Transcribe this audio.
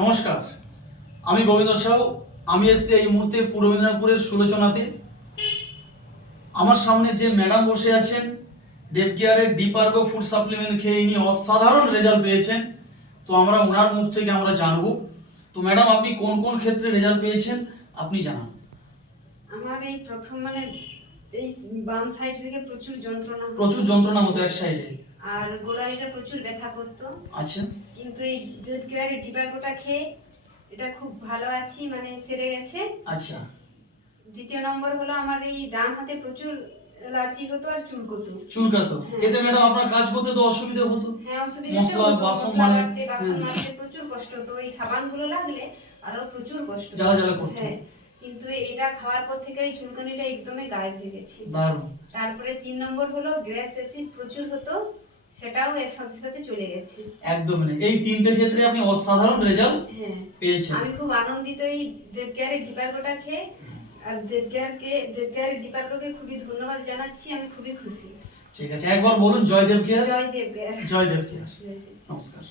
নমস্কার। আমি গোবিন্দ সাউ আমি এসেছি এই মুহূর্তে পূর্ব মেদিনীপুরের সুলোচনাতে। আমার সামনে যে ম্যাডাম বসে আছেন দেবকেয়ারের ডিপার্গো ফুড সাপ্লিমেন্ট খেয়ে ইনি অসাধারণ রেজাল্ট পেয়েছেন। তো আমরা ওনার মুখ থেকে আমরা জানব। তো ম্যাডাম আপনি কোন কোন ক্ষেত্রে রেজাল্ট পেয়েছেন আপনি জানান। আমার এই প্রথম মানে এই বাম সাইড থেকে প্রচুর যন্ত্রণা। প্রচুর যন্ত্রণা হতো এক সাইডে আর গোড়ালিটা প্রচুর ব্যথা করতো। আচ্ছা। কিন্তু এই দুধ কেয়ারের ডিবারগোটা খেয়ে এটা খুব ভালো আছি মানে সেরে গেছে। আচ্ছা। দ্বিতীয় নম্বর হলো আমার এই ডান হাতে প্রচুর অ্যালার্জি হতো আর চুলকতো। চুলকাতো। হ্যাঁ। এতে ম্যাডাম আপনার কাজ করতে তো অসুবিধা হতো। হ্যাঁ অসুবিধা মশলা, হতো, বাসন মশলা মানে- বাসন হুম। মাজতে প্রচুর কষ্ট হতো। এই সাবানগুলো লাগলে আরও প্রচুর কষ্ট। জ্বালা জ্বালা করতো। হ্যাঁ কিন্তু এটা খাওয়ার পর থেকে এই চুলকানিটা একদমই গায়েব হয়ে গেছে। দারুণ। তারপরে তিন নম্বর হলো গ্যাস অ্যাসিড প্রচুর হতো। সেটাও এর সাথে সাথে চলে গেছে। একদম নেই এই তিনটে ক্ষেত্রে আপনি অসাধারণ রেজাল্ট হ্যাঁ। পেয়েছেন। আমি খুব আনন্দিত এই দেবকেয়ারের ডিপার্কটা খেয়ে আর দেবকেয়ারকে দেবকেয়ারের ডিপার্ককে খুবই ধন্যবাদ জানাচ্ছি আমি খুবই খুশি। ঠিক আছে একবার বলুন Joydeb care Joy Joydeb. Care Joydeb. নমস্কার।